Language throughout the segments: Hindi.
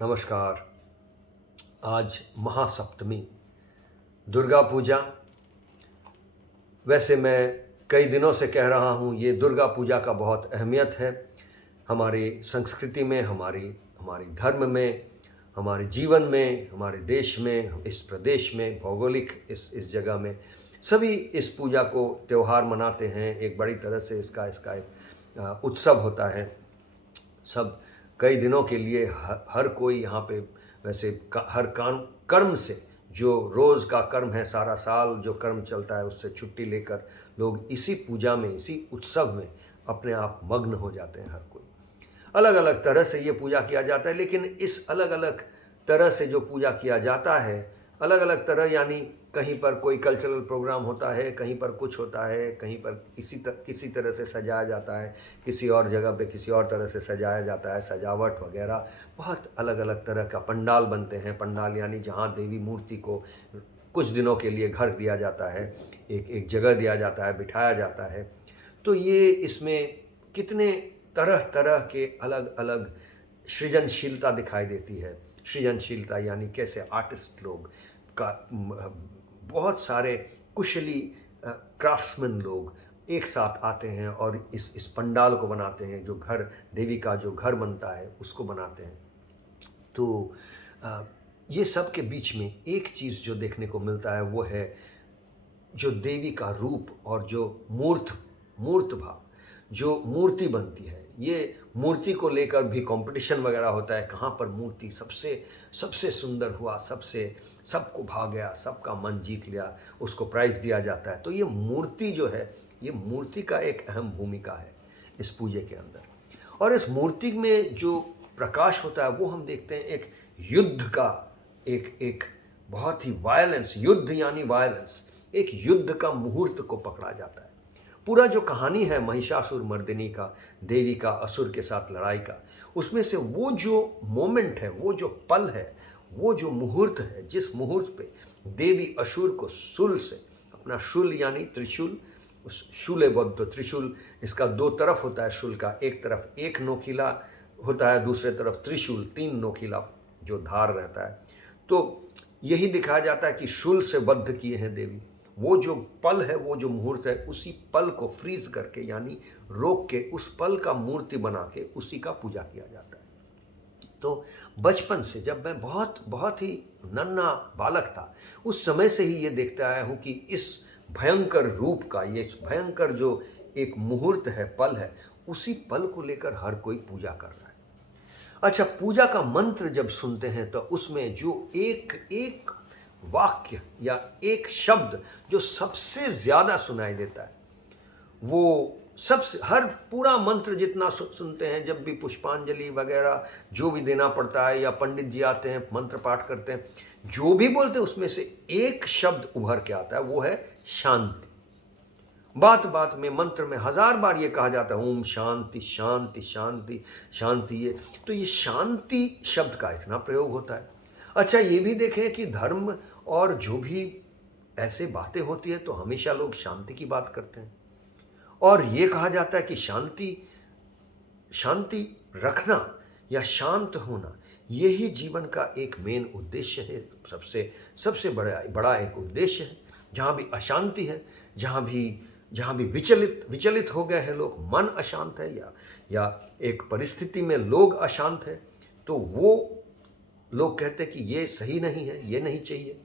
नमस्कार। आज महासप्तमी, दुर्गा पूजा। वैसे मैं कई दिनों से कह रहा हूँ, ये दुर्गा पूजा का बहुत अहमियत है हमारी संस्कृति में, हमारी हमारी धर्म में, हमारे जीवन में, हमारे देश में, इस प्रदेश में, भौगोलिक इस जगह में सभी इस पूजा को त्यौहार मनाते हैं। एक बड़ी तरह से इसका इसका एक उत्सव होता है। सब कई दिनों के लिए हर कोई यहाँ पे वैसे हर कर्म से, जो रोज़ का कर्म है, सारा साल जो कर्म चलता है, उससे छुट्टी लेकर लोग इसी पूजा में, इसी उत्सव में अपने आप मग्न हो जाते हैं। हर कोई अलग अलग तरह से ये पूजा किया जाता है, लेकिन इस अलग अलग तरह से जो पूजा किया जाता है, अलग अलग तरह यानी कहीं पर कोई कल्चरल प्रोग्राम होता है, कहीं पर कुछ होता है, कहीं पर किसी तरह से सजाया जाता है, किसी और जगह पे किसी और तरह से सजाया जाता है, सजावट वगैरह बहुत अलग अलग तरह का पंडाल बनते हैं। पंडाल यानी जहाँ देवी मूर्ति को कुछ दिनों के लिए घर दिया जाता है, एक जगह दिया जाता है, बिठाया जाता है। तो ये इसमें कितने तरह तरह के अलग अलग सृजनशीलता दिखाई देती है। सृजनशीलता यानी कैसे आर्टिस्ट लोग का बहुत सारे कुशली क्राफ्ट्समैन लोग एक साथ आते हैं और इस पंडाल को बनाते हैं, जो घर देवी का जो घर बनता है उसको बनाते हैं। तो ये सब के बीच में एक चीज़ जो देखने को मिलता है वो है जो देवी का रूप और जो मूर्त भाव, जो मूर्ति बनती है। ये मूर्ति को लेकर भी कंपटीशन वगैरह होता है, कहाँ पर मूर्ति सबसे सुंदर हुआ, सबको भा गया, सबका मन जीत लिया, उसको प्राइज़ दिया जाता है। तो ये मूर्ति जो है, ये मूर्ति का एक अहम भूमिका है इस पूजे के अंदर। और इस मूर्ति में जो प्रकाश होता है वो हम देखते हैं एक युद्ध का, एक बहुत ही वायलेंस, युद्ध यानी वायलेंस, एक युद्ध का मुहूर्त को पकड़ा जाता है। पूरा जो कहानी है महिषासुर मर्दिनी का, देवी का असुर के साथ लड़ाई का, उसमें से वो जो मोमेंट है, वो जो पल है, वो जो मुहूर्त है, जिस मुहूर्त पे देवी असुर को शूल से, अपना शूल यानी त्रिशूल, उस शूले बद्ध त्रिशूल, इसका दो तरफ होता है शूल का, एक तरफ एक नोकीला होता है, दूसरे तरफ त्रिशूल, तीन नोकीला जो धार रहता है। तो यही दिखाया जाता है कि शूल से बद्ध किए हैं देवी। वो जो पल है, वो जो मुहूर्त है, उसी पल को फ्रीज करके यानी रोक के उस पल का मूर्ति बना के उसी का पूजा किया जाता है। तो बचपन से जब मैं बहुत ही नन्हा बालक था, उस समय से ही ये देखता आया हूँ कि इस भयंकर रूप का, ये इस भयंकर जो एक मुहूर्त है, पल है, उसी पल को लेकर हर कोई पूजा कर रहा है। अच्छा, पूजा का मंत्र जब सुनते हैं तो उसमें जो एक वाक्य या एक शब्द जो सबसे ज़्यादा सुनाई देता है, वो सबसे, हर पूरा मंत्र जितना सुनते हैं, जब भी पुष्पांजलि वगैरह जो भी देना पड़ता है या पंडित जी आते हैं मंत्र पाठ करते हैं, जो भी बोलते हैं उसमें से एक शब्द उभर के आता है, वो है शांति। बात बात में मंत्र में 1000 बार ये कहा जाता है, ओम शांति शांति शांति शांति। ये तो ये शांति शब्द का इतना प्रयोग होता है। अच्छा, ये भी देखें कि धर्म और जो भी ऐसे बातें होती है तो हमेशा लोग शांति की बात करते हैं, और ये कहा जाता है कि शांति रखना या शांत होना, यही जीवन का एक मेन उद्देश्य है, सबसे बड़ा एक उद्देश्य है। जहाँ भी अशांति है, जहाँ भी विचलित हो गए हैं लोग, मन अशांत है या एक परिस्थिति में लोग अशांत है, तो वो लोग कहते हैं कि ये सही नहीं है, ये नहीं चाहिए।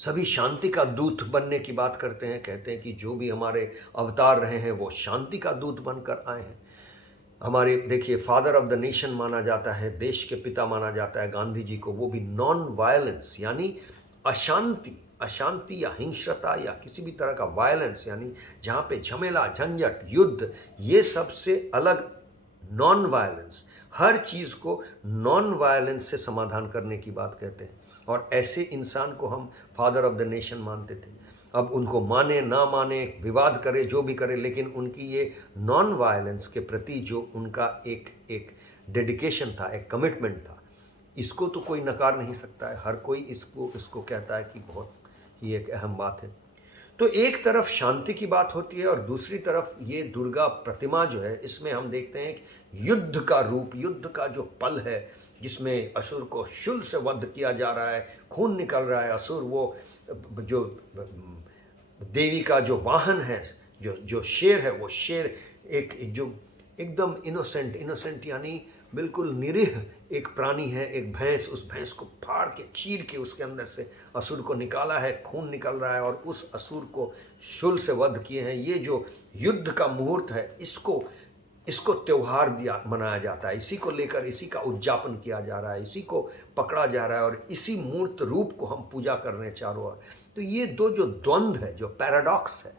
सभी शांति का दूत बनने की बात करते हैं, कहते हैं कि जो भी हमारे अवतार रहे हैं वो शांति का दूत बनकर आए हैं। हमारे देखिए, फादर ऑफ द नेशन माना जाता है, देश के पिता माना जाता है गांधी जी को, वो भी नॉन वायलेंस यानी अशांति या हिंसता या किसी भी तरह का वायलेंस यानी जहाँ पे झमेला, झंझट, युद्ध, ये सबसे अलग नॉन वायलेंस, हर चीज़ को नॉन वायलेंस से समाधान करने की बात कहते हैं। और ऐसे इंसान को हम फादर ऑफ द नेशन मानते थे। अब उनको माने ना माने, विवाद करे, जो भी करे, लेकिन उनकी ये नॉन वायलेंस के प्रति जो उनका एक डेडिकेशन था, एक कमिटमेंट था, इसको तो कोई नकार नहीं सकता है। हर कोई इसको कहता है कि बहुत ही एक अहम बात है। तो एक तरफ शांति की बात होती है और दूसरी तरफ ये दुर्गा प्रतिमा जो है, इसमें हम देखते हैं कि युद्ध का रूप, युद्ध का जो पल है, जिसमें असुर को शूल से वध किया जा रहा है, खून निकल रहा है। असुर वो जो देवी का जो वाहन है, जो जो शेर है, वो शेर एक जो एकदम इनोसेंट यानी बिल्कुल निरीह एक प्राणी है, एक भैंस। उस भैंस को फाड़ के चीर के उसके अंदर से असुर को निकाला है, खून निकल रहा है और उस असुर को शूल से वध किए हैं। ये जो युद्ध का मुहूर्त है, इसको त्यौहार मनाया जाता है, इसी को लेकर इसी का उद्यापन किया जा रहा है, इसी को पकड़ा जा रहा है और इसी मूर्त रूप को हम पूजा कर रहे हैं चारों ओर। तो ये दो जो द्वंद्व है, जो पैराडॉक्स है,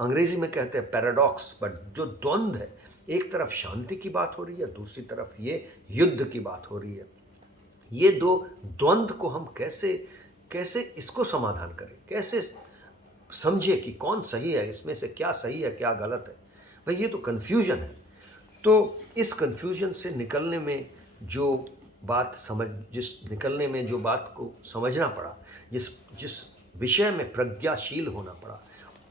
अंग्रेजी में कहते हैं पैराडॉक्स, बट जो द्वंद्व है, एक तरफ शांति की बात हो रही है, दूसरी तरफ ये युद्ध की बात हो रही है। ये दो द्वंद्व को हम कैसे इसको समाधान करें, कैसे समझे कि कौन सही है, इसमें से क्या सही है क्या गलत है। भाई ये तो कन्फ्यूजन है। तो इस कन्फ्यूजन से निकलने में जो बात को समझना पड़ा, जिस विषय में प्रज्ञाशील होना पड़ा,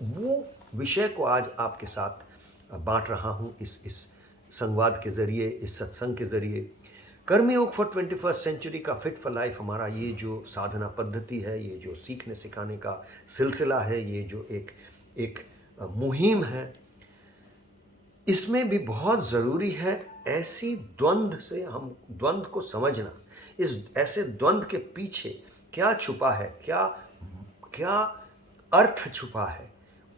वो विषय को आज आपके साथ बांट रहा हूँ इस संवाद के ज़रिए, इस सत्संग के ज़रिए। कर्मयोग फॉर 21st सेंचुरी का फिट फॉर लाइफ हमारा ये जो साधना पद्धति है, ये जो सीखने सिखाने का सिलसिला है, ये जो एक मुहिम है, इसमें भी बहुत ज़रूरी है ऐसी द्वंद्व को समझना। इस ऐसे द्वंद्व के पीछे क्या छुपा है, क्या अर्थ छुपा है,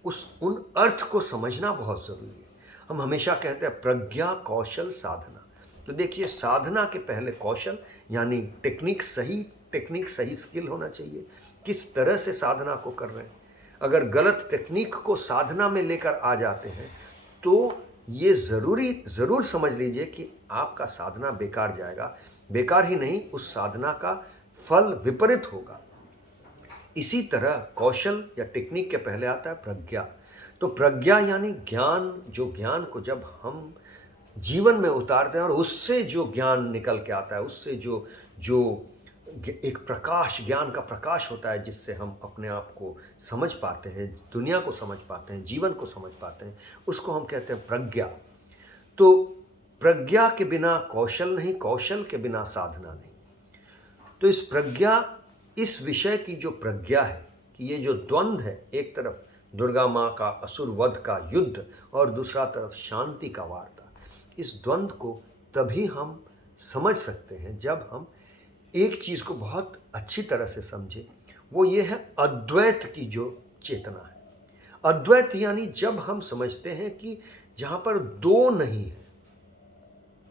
उन अर्थ को समझना बहुत ज़रूरी है। हम हमेशा कहते हैं प्रज्ञा कौशल साधना। तो देखिए, साधना के पहले कौशल यानी टेक्निक सही स्किल होना चाहिए। किस तरह से साधना को कर रहे हैं। अगर गलत टेक्निक को साधना में लेकर आ जाते हैं तो ये ज़रूर समझ लीजिए कि आपका साधना बेकार जाएगा। बेकार ही नहीं, उस साधना का फल विपरीत होगा। इसी तरह कौशल या टेक्निक के पहले आता है प्रज्ञा। तो प्रज्ञा यानी ज्ञान, जो ज्ञान को जब हम जीवन में उतारते हैं और उससे जो ज्ञान निकल के आता है, उससे जो एक प्रकाश, ज्ञान का प्रकाश होता है, जिससे हम अपने आप को समझ पाते हैं, दुनिया को समझ पाते हैं, जीवन को समझ पाते हैं, उसको हम कहते हैं प्रज्ञा। तो प्रज्ञा के बिना कौशल नहीं, कौशल के बिना साधना नहीं। तो इस विषय की जो प्रज्ञा है कि ये जो द्वंद्व है, एक तरफ दुर्गा माँ का असुर वध का युद्ध और दूसरा तरफ शांति का वार्ता, इस द्वंद्व को तभी हम समझ सकते हैं जब हम एक चीज़ को बहुत अच्छी तरह से समझें। वो ये है अद्वैत की जो चेतना है। अद्वैत यानी जब हम समझते हैं कि जहाँ पर दो नहीं है,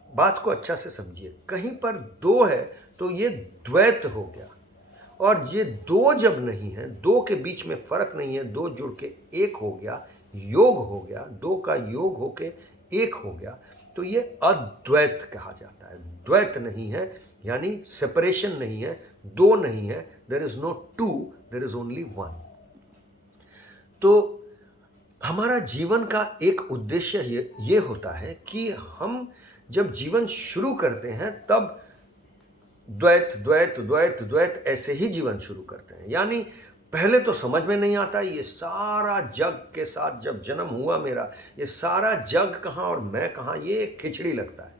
बात को अच्छा से समझिए, कहीं पर दो है तो ये द्वैत हो गया। और ये दो जब नहीं है, दो के बीच में फर्क नहीं है, दो जुड़ के एक हो गया, योग हो गया, दो का योग होके एक हो गया, तो ये अद्वैत कहा जाता है। द्वैत नहीं है यानी सेपरेशन नहीं है, दो नहीं है, there is no two, there is only one. तो हमारा जीवन का एक उद्देश्य ये होता है कि हम जब जीवन शुरू करते हैं तब द्वैत द्वैत द्वैत द्वैत ऐसे ही जीवन शुरू करते हैं। यानी पहले तो समझ में नहीं आता, ये सारा जग के साथ जब जन्म हुआ मेरा, ये सारा जग कहाँ और मैं कहाँ, ये एक खिचड़ी लगता है।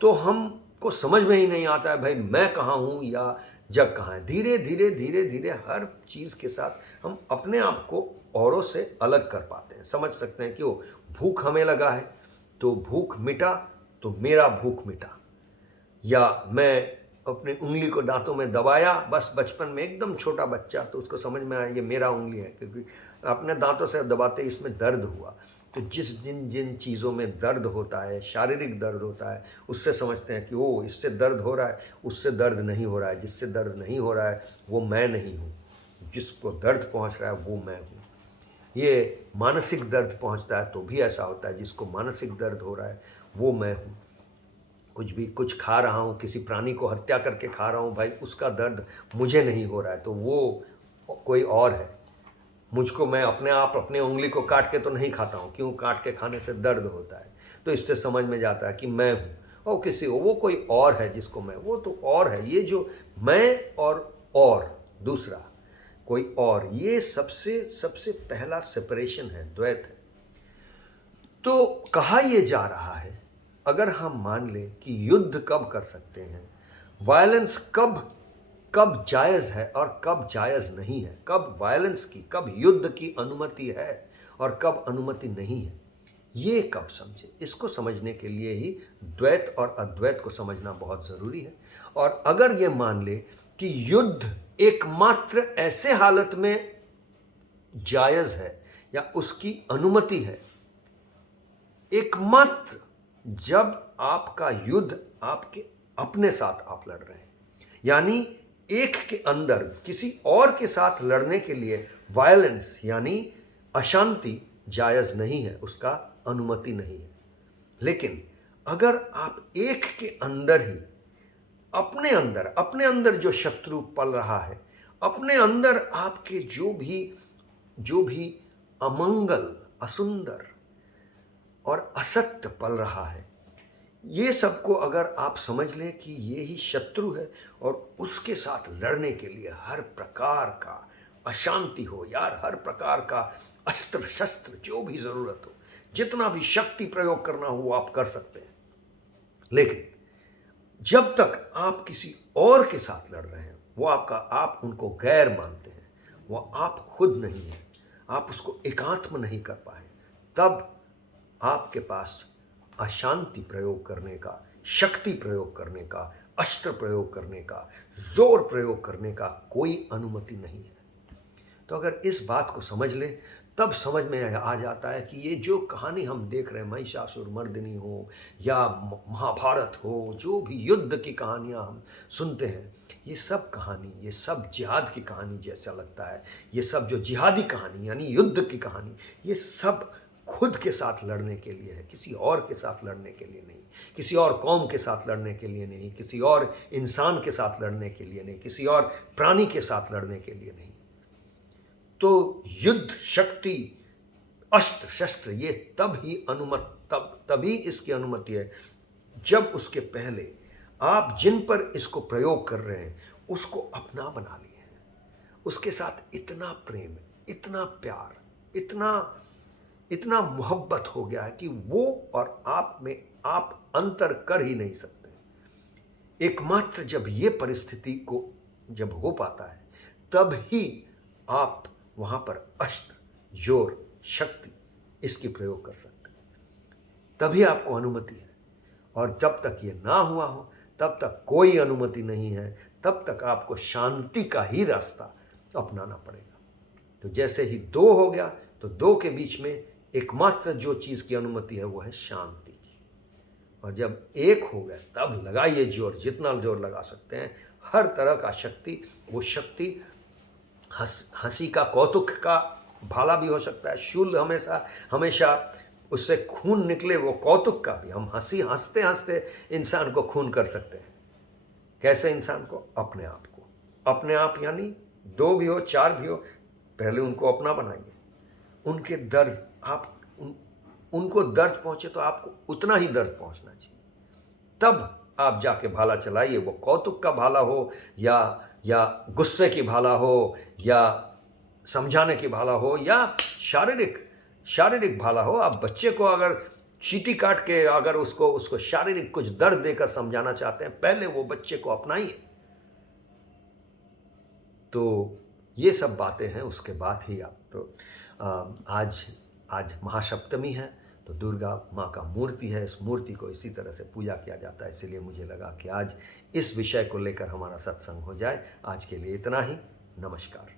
तो हमको समझ में ही नहीं आता है भाई मैं कहाँ हूँ या जग कहाँ है। धीरे धीरे धीरे धीरे हर चीज़ के साथ हम अपने आप को औरों से अलग कर पाते हैं। समझ सकते हैं कि वो भूख हमें लगा है तो भूख मिटा तो मेरा भूख मिटा, या मैं अपनी उंगली को दांतों में दबाया, बस बचपन में एकदम छोटा बच्चा तो उसको समझ में आया ये मेरा उंगली है, क्योंकि अपने दांतों से दबाते इसमें दर्द हुआ। तो जिन चीज़ों में दर्द होता है, शारीरिक दर्द होता है, उससे समझते हैं कि ओ इससे दर्द हो रहा है, उससे दर्द नहीं हो रहा है। जिससे दर्द नहीं हो रहा है वो मैं नहीं हूँ, जिसको दर्द पहुँच रहा है वो मैं हूँ। ये मानसिक दर्द पहुँचता है तो भी ऐसा होता है, जिसको मानसिक दर्द हो रहा है वो मैं हूँ। कुछ खा रहा हूँ, किसी प्राणी को हत्या करके खा रहा हूँ, भाई उसका दर्द मुझे नहीं हो रहा है तो वो कोई और है। मुझको, मैं अपने उंगली को काट के तो नहीं खाता हूँ, क्यों, काट के खाने से दर्द होता है। तो इससे समझ में जाता है कि मैं हूँ और वो कोई और है जिसको मैं, वो तो और है। ये जो मैं और दूसरा कोई और, ये सबसे पहला सेपरेशन है, द्वैत है। तो कहा ये जा रहा है, अगर हम मान लें कि युद्ध कब कर सकते हैं, वायलेंस कब कब जायज़ है और कब जायज़ नहीं है, कब वायलेंस की, कब युद्ध की अनुमति है और कब अनुमति नहीं है, ये कब समझे। इसको समझने के लिए ही द्वैत और अद्वैत को समझना बहुत ज़रूरी है। और अगर ये मान ले कि युद्ध एकमात्र ऐसे हालत में जायज़ है या उसकी अनुमति है, एकमात्र जब आपका युद्ध आपके अपने साथ आप लड़ रहे हैं, यानी एक के अंदर किसी और के साथ लड़ने के लिए वायलेंस यानी अशांति जायज़ नहीं है, उसका अनुमति नहीं है। लेकिन अगर आप एक के अंदर ही अपने अंदर जो शत्रु पल रहा है, अपने अंदर आपके जो भी अमंगल, असुंदर और असत्य पल रहा है, ये सबको अगर आप समझ लें कि ये ही शत्रु है और उसके साथ लड़ने के लिए हर प्रकार का अशांति हो यार, हर प्रकार का अस्त्र शस्त्र जो भी ज़रूरत हो, जितना भी शक्ति प्रयोग करना हो वो आप कर सकते हैं। लेकिन जब तक आप किसी और के साथ लड़ रहे हैं, वो आप उनको गैर मानते हैं, वो आप खुद नहीं हैं, आप उसको एकात्म नहीं कर पाए, तब आपके पास अशांति प्रयोग करने का, शक्ति प्रयोग करने का, अस्त्र प्रयोग करने का, जोर प्रयोग करने का कोई अनुमति नहीं है। तो अगर इस बात को समझ ले, तब समझ में आ जाता है कि ये जो कहानी हम देख रहे हैं, महिषासुर मर्दिनी हो या महाभारत हो, जो भी युद्ध की कहानियाँ हम सुनते हैं, ये सब कहानी, ये सब जिहाद की कहानी जैसा लगता है, ये सब जो जिहादी कहानी यानी युद्ध की कहानी, ये सब खुद के साथ लड़ने के लिए है, किसी और के साथ लड़ने के लिए नहीं, किसी और कौम के साथ लड़ने के लिए नहीं, किसी और इंसान के साथ लड़ने के लिए नहीं, किसी और प्राणी के साथ लड़ने के लिए नहीं। तो युद्ध, शक्ति, अस्त्र शस्त्र ये तभी इसकी अनुमति है जब उसके पहले आप जिन पर इसको प्रयोग कर रहे हैं उसको अपना बना लिए हैं, उसके साथ इतना प्रेम, इतना प्यार, इतना मोहब्बत हो गया है कि वो और आप में आप अंतर कर ही नहीं सकते। एकमात्र जब ये परिस्थिति को जब हो पाता है, तब ही आप वहाँ पर अस्त्र, जोर, शक्ति इसकी प्रयोग कर सकते हैं, तभी आपको अनुमति है। और जब तक ये ना हुआ हो, तब तक कोई अनुमति नहीं है, तब तक आपको शांति का ही रास्ता अपनाना पड़ेगा। तो जैसे ही दो हो गया, तो दो के बीच में एकमात्र जो चीज़ की अनुमति है वो है शांति की। और जब एक हो गया, तब लगाइए जोर, जितना जोर लगा सकते हैं, हर तरह का शक्ति, वो शक्ति हंसी का, कौतुक का भाला भी हो सकता है, शूल हमेशा उससे खून निकले, वो कौतुक का भी। हम हंसते हंसते इंसान को खून कर सकते हैं। कैसे इंसान को? अपने आप को। अपने आप यानी दो भी हो, चार भी हो, पहले उनको अपना बनाइए। उनके दर्द, उनको दर्द पहुंचे तो आपको उतना ही दर्द पहुंचना चाहिए, तब आप जाके भाला चलाइए। वो कौतुक का भाला हो या गुस्से की भाला हो या समझाने की भाला हो या शारीरिक भाला हो। आप बच्चे को अगर चींटी काट के अगर उसको शारीरिक कुछ दर्द देकर समझाना चाहते हैं, पहले वो बच्चे को अपनाइए। तो ये सब बातें हैं, उसके बाद ही आप तो आज महासप्तमी है, तो दुर्गा माँ का मूर्ति है। इस मूर्ति को इसी तरह से पूजा किया जाता है, इसलिए मुझे लगा कि आज इस विषय को लेकर हमारा सत्संग हो जाए। आज के लिए इतना ही। नमस्कार।